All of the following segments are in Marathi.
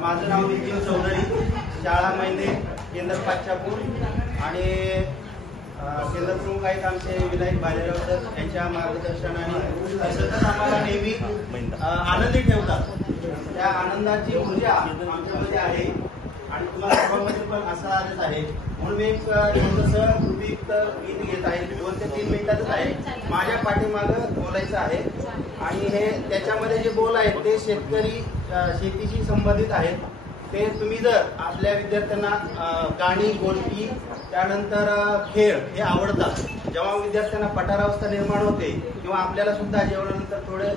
माझं नाव नितीन चौधरी, शाळा मैंदे, केंद्र पाचापूर आणि केंद्र प्रमुख आहेत आमचे विनायक भालेराव सर यांच्या मार्गदर्शनाने सतत आम्हाला नेहमी आनंदी ठेवतात. त्या आनंदाची ऊर्जा आमच्यामध्ये आहे आणि तुम्हाला सर्वांमध्ये पण असणारच आहे. म्हणून मी एक छोटंसं कृतीयुक्त गीत घेत आहे. 2 ते 3 मिनिटातच आहे. माझ्या पाठीमागं बोलायचं आहे आणि हे त्याच्यामध्ये जे बोल आहेत ते शेतकरी शेतीशी संबंधित आहेत. ते तुम्ही जर आपल्या विद्यार्थ्यांना गाणी, गोष्टी, त्यानंतर खेळ हे आवडतात. जेव्हा विद्यार्थ्यांना पठारावस्था निर्माण होते किंवा आपल्याला सुद्धा जेवणानंतर थोडे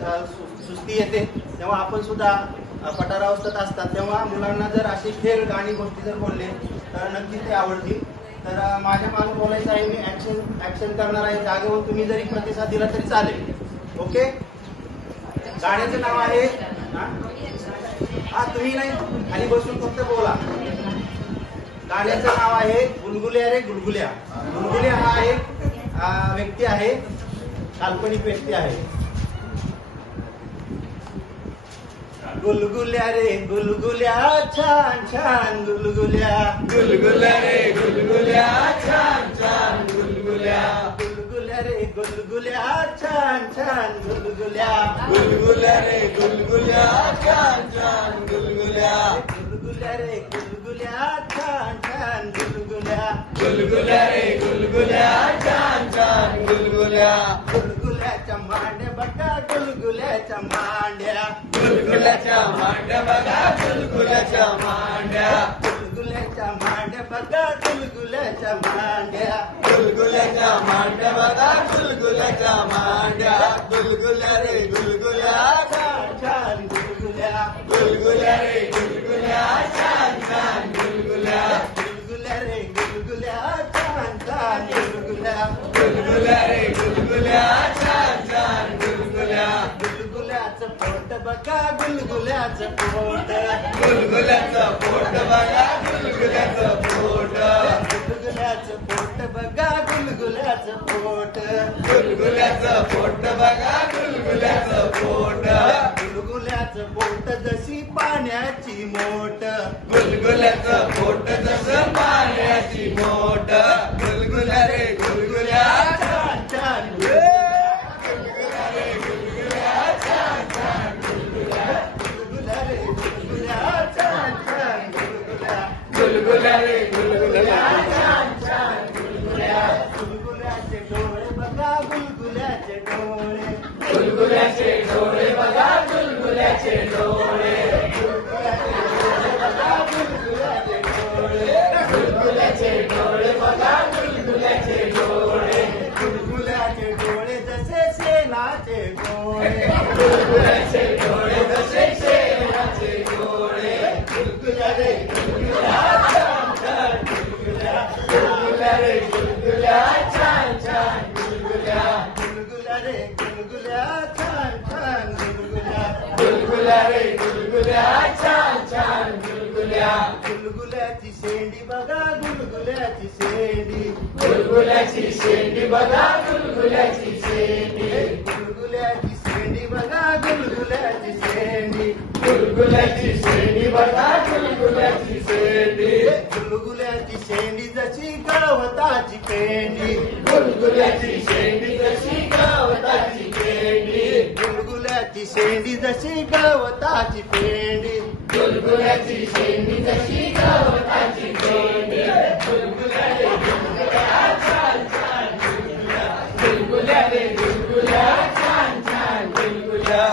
सुस्ती येते तेव्हा आपण सुद्धा पठारावस्थेत असतात, तेव्हा मुलांना जर असे खेळ, गाणी, गोष्टी जर बोलले तर नक्कीच ते आवडतील. तर माझ्या मागे बोलायचं आहे. मी ऍक्शन करणार आहे. जागेवर तुम्ही जरी प्रतिसाद दिला तरी चालेल. ओके. गाण्याचं नाव आहे तुम्ही नाही खाली बसून फक्त बोला. गाण्याचं नाव आहे गुलगुल्या रे गुलगुल्या. गुलगुल्या हा एक व्यक्ती आहे, काल्पनिक व्यक्ती आहे. गुलगुल्या रे गुलगुल्या छान छान गुलगुल्या, गुलगुल्या रे गुलगुल्या छान छान गुलगुल्या, गुलगुल्या रे गुलगुल्या छान छान गुलगुल्या, गुलगुल्या रे गुलगुल्या छान छान गुलगुल्या, गुलगुल्या रे गुलगुल्या छान छान गुलगुल्या, गुलगुल्या रे गुलगुल्या छान छान गुलगुल्या, गुलगुल्याच्या मांड्या बघा गुलगुल्याच्या मांड्या, गुलगुल्याच्या मांड्या बघा गुलगुल्याच्या मांड्या, गुलगुल्याच्या मांड्या बघा गुलगुल्याच्या मांड्या, गुलगुल्याच्या मांड्या बघा गुलगुल्याच्या मांड्या, गुलगुल्या रे गुलगुल्या छान छान गुलगुल्या, गुलगुल्या रे गुलगुल्या छान छान गुलगुल्या, गुलगुल्या रे गुलगुल्या छान छान गुलगुल्या, गुलगुल्या रे गुलगुल्या छान छान गुलगुल्या, गुलगुल्याचं पोट बघा गुलगुल्याचं पोट, गुलगुल्याचं पोट बघा गुलगुल्याचं पोट, गुलगुल्याचं पोट बघा गुलगुल्याचं पोट, गुलगुल्याचं पोट बघा गुलगुल्याचं पोट, गुलगुल्याचं पोट जशी पाण्याची मोठ, गुलगुल्याचं पोट जसं पाण्याची मोठ, गुलगुल्या रे गुलगुल्या छान छान गुलगुल्या रे गुलगुल्या छान छान गुलगुल्या, गुलगुल्या रे गुलगुल्या छान छान गुलगुल्या, गुलगुल्या रे गुलगुल्या छान छान गुलगुल्या, गुलगुल्याचे डोळे बघा गुलगुल्याचे डोळे, गुलगुल्याचे डोळे बघा गुलगुल्याचे डोळे, गुलगुल्याचे डोळे बघा गुलगुल्याचे डोळे, गुलगुल्याचे डोळे जसे शेणाचे डोळे, गुलगुल्याचे डोळे जसे शेणाचे डोळे, गुलगुल्या रे गुलगुल्या छान छान गुलगुल्या, गुलगुल्या रे गुलगुल्या छान छान गुलगुल्या, गुलगुल्या रे गुलगुल्या छान छान गुलगुल्या, गुलगुल्या रे गुलगुल्या छान छान गुलगुल्या, गुलगुल्याची शेंडी बघा गुलगुल्याची शेंडी, गुलगुल्याची शेंडी बघा गुलगुल्याची शेंडी, गुलगुल्याची शेंडी बघा गुलगुल्याची शेंडी, गुलगुल्याची शेंडी बघा गुलगुल्याची शेंडी, गुलगुल्याची शेंडी जशी गवताची पेंडी, गुलगुल्याची शेंडी जशी गवताची पेंडी, गुलगुल्याची शेंडी जशी गवताची पेंडी, गुलगुल्याची शेंडी जशी गवताची पेंडी, गुलगुल्या रे गुलगुल्या छान छान गुलगुल्या, गुलगुल्या रे गुलगुल्या छान छान गुलगुल्या,